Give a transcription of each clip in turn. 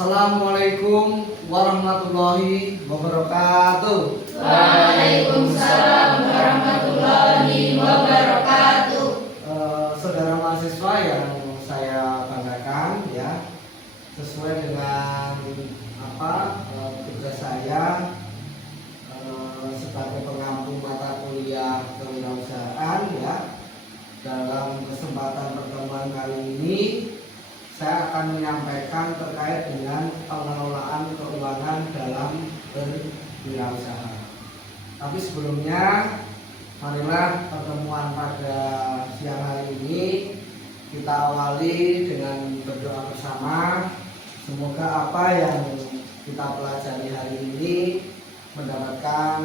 Assalamualaikum warahmatullahi wabarakatuh. Waalaikumsalam warahmatullahi wabarakatuh. Saudara mahasiswa yang saya banggakan, ya, sesuai dengan tugas saya sebagai pengampu mata kuliah kewirausahaan, ya. Dalam kesempatan pertemuan kali ini saya akan menyampaikan terkait dengan pengelolaan keuangan dalam berwirausaha. Tapi sebelumnya, marilah pertemuan pada siang hari ini kita awali dengan berdoa bersama. Semoga apa yang kita pelajari hari ini mendapatkan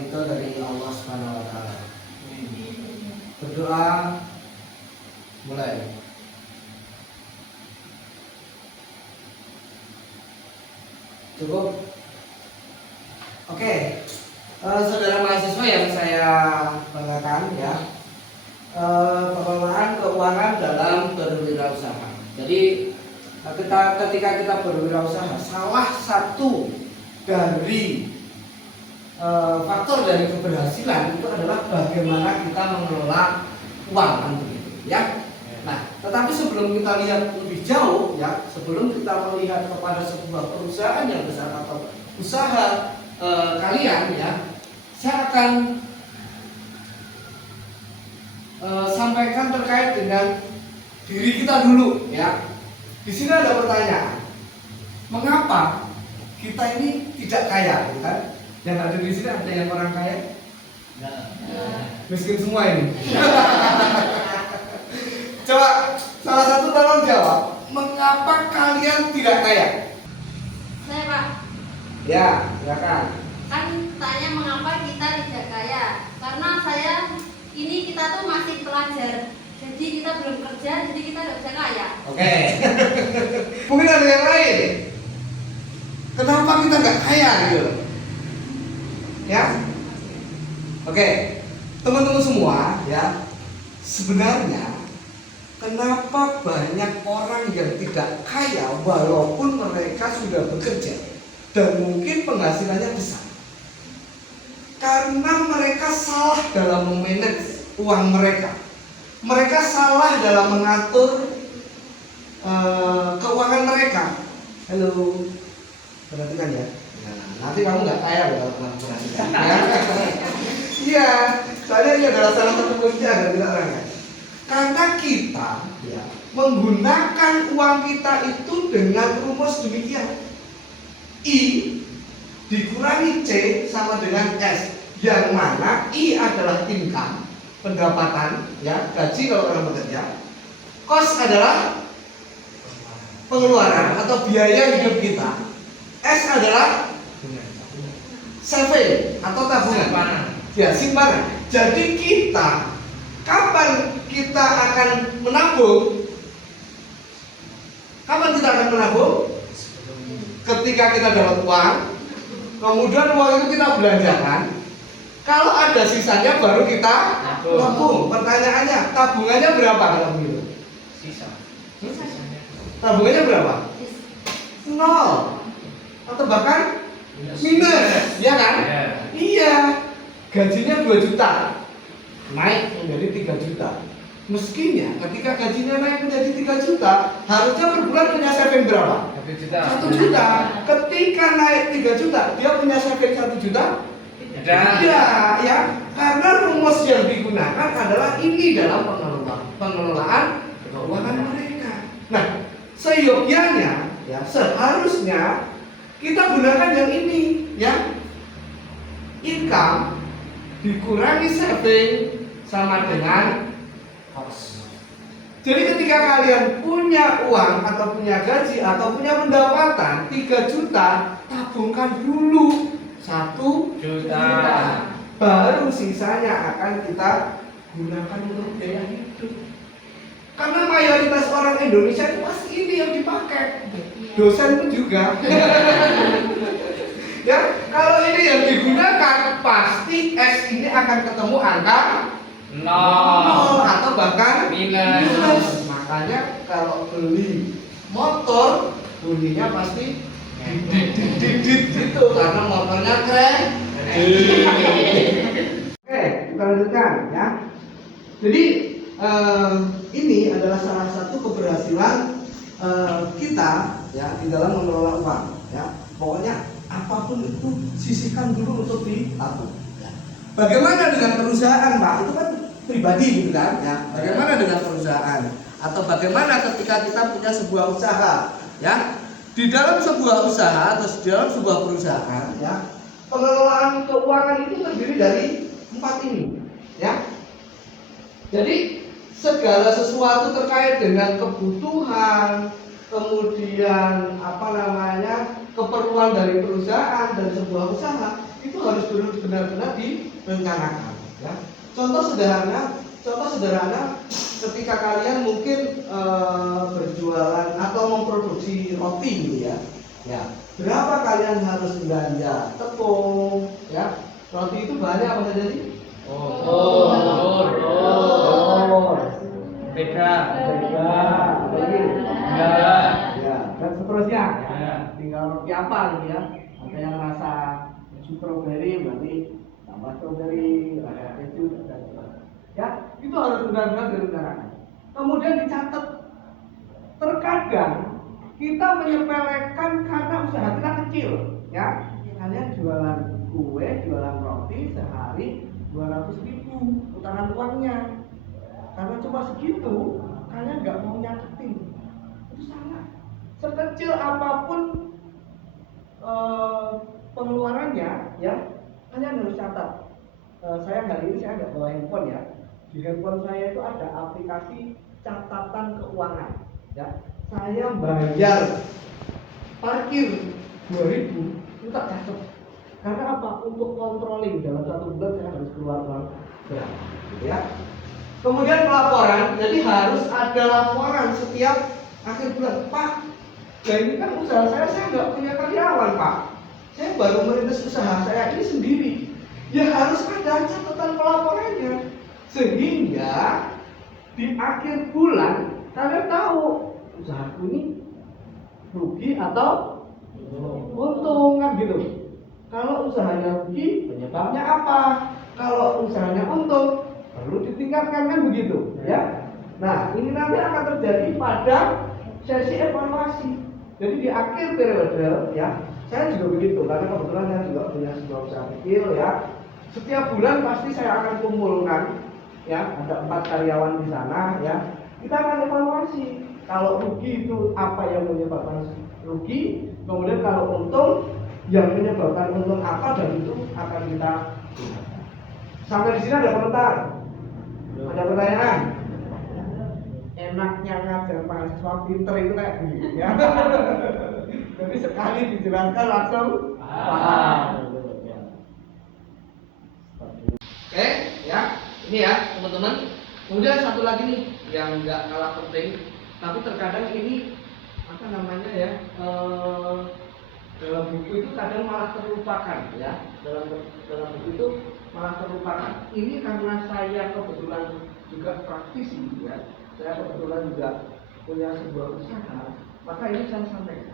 ridho dari Allah Subhanahu wa taala. Berdoa mulai. Cukup. Oke. Saudara mahasiswa yang saya banggakan, ya, pengelolaan keuangan dalam berwirausaha. Jadi ketika kita berwirausaha, salah satu dari faktor dari keberhasilan itu adalah bagaimana kita mengelola uang, kan begitu, ya. Nah, tetapi sebelum kita lihat lebih jauh, ya, sebelum kita melihat kepada sebuah perusahaan yang besar atau usaha kalian, ya, saya akan sampaikan terkait dengan diri kita dulu, ya. Di sini ada pertanyaan, mengapa kita ini tidak kaya, gitu kan? Yang ada di sini ada yang orang kaya? Miskin semua ini. Coba salah satu tolong jawab, mengapa kalian tidak kaya? Saya Pak, Ya, silakan. kan tanya mengapa kita tidak kaya. Karena kita tuh masih pelajar. Jadi kita belum kerja, jadi kita tidak bisa kaya. Oke. Mungkin ada yang lain. Kenapa kita nggak kaya gitu? Ya. Oke. Teman-teman semua, ya. Sebenarnya kenapa banyak orang yang tidak kaya walaupun mereka sudah bekerja dan mungkin penghasilannya besar? Karena mereka salah dalam memanage uang mereka. Mereka salah dalam mengatur keuangan mereka. Halo, perhatikan ya. Nah, nanti kamu nggak kaya kalau kamu perhatikan. Iya, soalnya ini adalah salah satu kunci agar tidak kaya. Karena kita, ya, menggunakan uang kita itu dengan rumus demikian: I dikurangi C sama dengan S, yang mana I adalah income, pendapatan, ya, gaji kalau orang bekerja. Cost adalah pengeluaran atau biaya hidup kita. S adalah saving atau tabungan, ya, simpanan. Jadi kita, kapan kita akan menabung? Kapan kita akan menabung? Ketika kita dapat uang, kemudian uang itu kita belanjakan. Kalau ada sisanya baru kita tabung. Pertanyaannya, tabungannya berapa kalau begitu? Sisa. Tabungannya berapa? Nol. Atau bahkan minus, ya kan? Iya. Gajinya 2 juta, naik menjadi 3 juta. Meskinya ketika gajinya naik menjadi 3 juta, harusnya per bulan punya saving berapa? 1 juta. Ketika naik 3 juta, dia punya saving 1 juta? Tidak, ya. Karena rumus yang digunakan adalah ini dalam pengelolaan keuangan mereka. Nah, seyogyanya, ya, seharusnya kita gunakan yang ini, ya. Income dikurangi saving sama dengan cost. Jadi ketika kalian punya uang atau punya gaji atau punya pendapatan 3 juta, tabungkan dulu 1 juta. Baru sisanya akan kita gunakan untuk biaya hidup. Karena mayoritas orang Indonesia itu pasti ini yang dipakai. Dosen pun juga. Ya, kalau ini yang digunakan, pasti S ini akan ketemu angka 0 atau bahkan minus. Makanya kalau beli motor bunyinya pasti didit gitu karena motornya keren. Oke, kita lanjutkan ya. Jadi ini adalah salah satu keberhasilan kita ya di dalam mengelola uang ya. Pokoknya apapun itu sisihkan dulu untuk ditabung. Ya. Bagaimana dengan perusahaan, Pak? Itu kan pribadi gitu kan ya. Bagaimana dengan perusahaan? Atau bagaimana ketika kita punya sebuah usaha ya? Di dalam sebuah usaha atau di dalam sebuah perusahaan ya, pengelolaan keuangan itu terdiri dari 4 ini ya. Jadi segala sesuatu terkait dengan kebutuhan, kemudian keperluan dari perusahaan dan sebuah usaha itu harus benar-benar direncanakan ya. Contoh sederhana ketika kalian mungkin berjualan atau memproduksi roti gitu ya. Ya, berapa kalian harus belanja tepung ya? Roti itu bahannya apa saja sih? Beda. Ya, dan seterusnya. Tinggal roti apa gitu ya? Ada yang rasa strawberry berarti tambah strawberry, rasa keju dan sebagainya. Ya, itu harus benar-benar direncanakan. Kemudian dicatat. Terkadang kita menyepelekan karena usaha kita kecil, ya. Kalian jualan kue, jualan roti sehari 200.000 putaran uangnya. Karena cuma segitu, kalian nggak mau nyatetin. Itu salah. Sekecil apapun pengeluarannya, ya, kalian harus catat. Saya hari ini saya nggak bawa handphone ya. Di handphone saya itu ada aplikasi catatan keuangan. Ya, saya bayar parkir 2.000 itu tak catat. Karena apa? Untuk controlling dalam 1 bulan saya harus keluar uang berapa, gitu ya. Kemudian pelaporan, jadi harus ada laporan setiap akhir bulan. Pak, ya ini kan usaha saya nggak punya karyawan, Pak. Saya baru merintis usaha saya ini sendiri. Ya harus ada catatan pelaporannya. Sehingga di akhir bulan kalian tahu usahaku ini rugi atau untung kan gitu. Kalau usahanya rugi, penyebabnya apa? Kalau usahanya untung, perlu ditingkatkan kan begitu, ya. Nah, ini nanti akan terjadi pada sesi evaluasi. Jadi di akhir periode, ya, saya juga begitu karena kebetulan saya juga punya sebuah usaha kecil, ya. Setiap bulan pasti saya akan kumpulkan, ya, ada 4 karyawan di sana, ya. Kita akan evaluasi. Kalau rugi itu apa yang menyebabkan rugi, kemudian kalau untung yang menyebabkan untung apa, dan itu akan kita sampai di sini ada komentar, ada pertanyaan. Enaknya ngajar mahasiswa pinter itu kayak gini, ya. Jadi sekali dijelaskan langsung paham. Oke, ya, ini ya teman-teman. Kemudian satu lagi nih yang nggak kalah penting, tapi terkadang ini dalam buku itu kadang malah terlupakan, ya. Dalam buku itu malah terlupakan. Ini karena saya kebetulan juga praktisi, ya. Saya kebetulan juga punya sebuah usaha, maka ini saya sampaikan.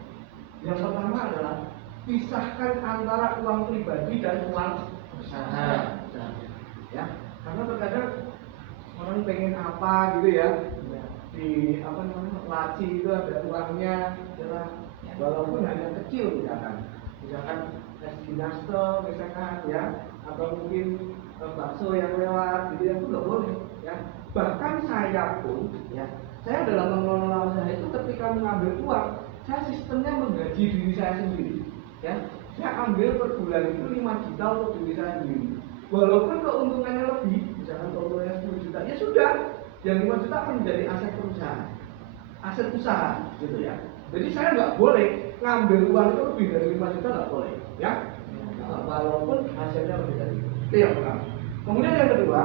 Yang pertama adalah pisahkan antara uang pribadi dan uang usaha. Ya, karena terkadang orang pengen apa gitu ya, di laci itu ada uangnya, walaupun hanya kecil misalkan es ginasto misalkan, ya, atau mungkin bakso yang lewat gitu ya, itu nggak boleh, ya. Bahkan saya pun, ya, saya dalam mengelola usaha itu ketika mengambil uang, saya sistemnya menggaji diri saya sendiri, ya. Saya ambil per bulan itu 5 juta untuk diri saya sendiri. Walaupun keuntungannya lebih, misalkan keuntungannya 10 juta, ya sudah, yang 5 juta akan menjadi aset perusahaan, aset usaha, gitu ya. Jadi saya nggak boleh ngambil uang itu lebih dari 5 juta, nggak boleh, ya. Walaupun hasilnya lebih dari itu. Itu yang pertama. Kemudian yang kedua,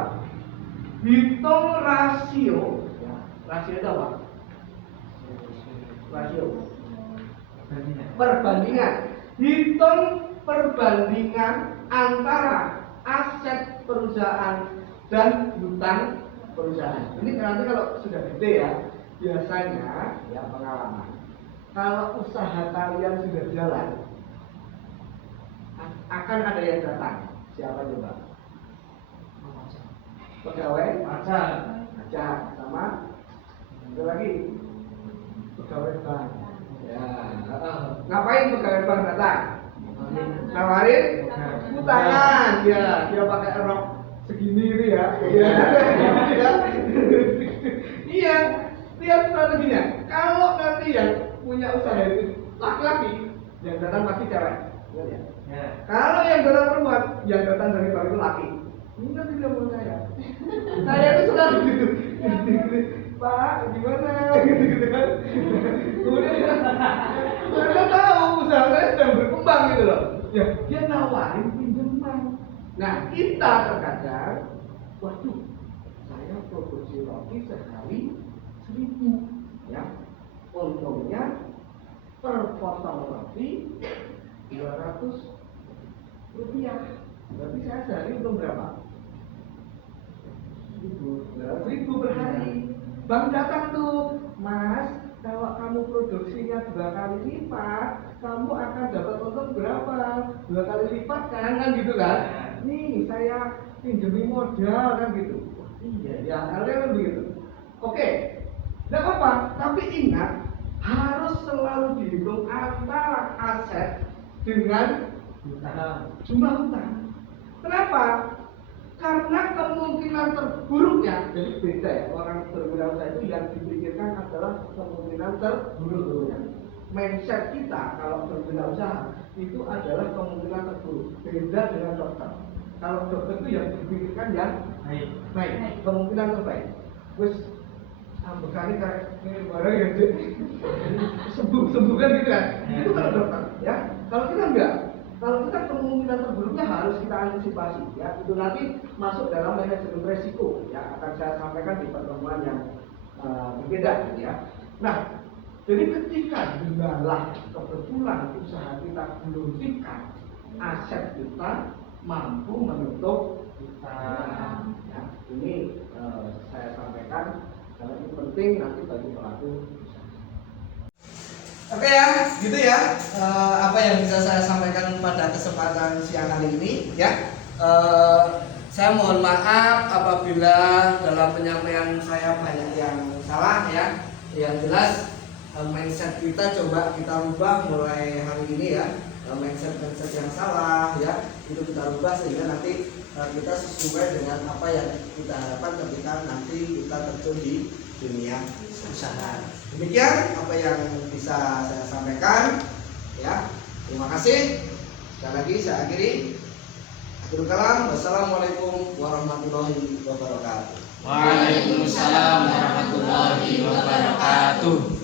hitung rasio. Ya, rasio itu apa? Rasio. Perbandingan. Hitung perbandingan antara aset perusahaan dan hutang perusahaan. Ini nanti kalau sudah gede ya, biasanya ya pengalaman. kalau usaha kalian sudah jalan, akan ada yang datang. Siapa coba? Pegawai pajak sama ada lagi pegawai bank. Ya, ngapain pegawai bank datang? Nawarin utangan, ya dia pakai rok segini ini ya. Iya, lihat strateginya. Kalau nanti yang punya usaha itu laki-laki, yang datang pasti cewek. Ya. Kalau yang datang perempuan, yang datang dari bank itu laki. Ini nanti dia mau saya. Saya itu selalu gitu. Pak, gimana? Gitu kan. Kemudian mereka tahu usaha saya sedang berkembang gitu loh. Ya, dia nawarin pinjaman. Nah, kita terkadang, waduh, saya produksi roti sehari 1.000, ya. Untungnya per potong roti 200 rupiah. Berarti saya sehari untung berapa? 1.000 per hari. Bang datang tuh, Mas, kalau kamu produksinya 2 kali lipat, kamu akan dapat untung berapa? 2 kali lipat kan gitu kan? Nih saya pinjemi modal kan gitu. Iya, ya halnya kan begitu. Oke, tidak apa-apa, tapi ingat harus selalu dihitung antara aset dengan jumlah hutang. Kenapa? Karena kemungkinan terburuknya, jadi beda ya, orang berwirausaha itu yang dipikirkan adalah kemungkinan terburuknya. Mindset kita kalau berwirausaha itu adalah kemungkinan terburuk. Beda dengan dokter. Kalau dokter itu yang dipikirkan yang baik, kemungkinan terbaik. Terus bekali kayak ini barang yang sembuhkan gitu kan. Itu kalau dokter, ya. Kalau kita enggak. Kalau kita kemungkinan terburuknya harus kita antisipasi, ya. Itu nanti masuk dalam manajemen resiko, ya. Akan saya sampaikan di pertemuan yang berbeda, ya. Nah, jadi ketika dilalah kebetulan usaha kita belum tingkat, aset kita mampu menutup utang. Ya, ini saya sampaikan karena ini penting nanti bagi pelaku. Oke ya, gitu ya apa yang bisa saya sampaikan pada kesempatan siang hari ini ya. Saya mohon maaf apabila dalam penyampaian saya banyak yang salah ya. Yang jelas mindset kita coba kita rubah mulai hari ini ya. Mindset yang salah ya, itu kita rubah sehingga nanti kita sesuai dengan apa yang kita harapkan ketika nanti kita terjun di dunia usaha. Demikian apa yang bisa saya sampaikan ya. Terima kasih. Sekali lagi saya akhiri. Akhirul kalam. Wassalamualaikum warahmatullahi wabarakatuh. Waalaikumsalam warahmatullahi wabarakatuh.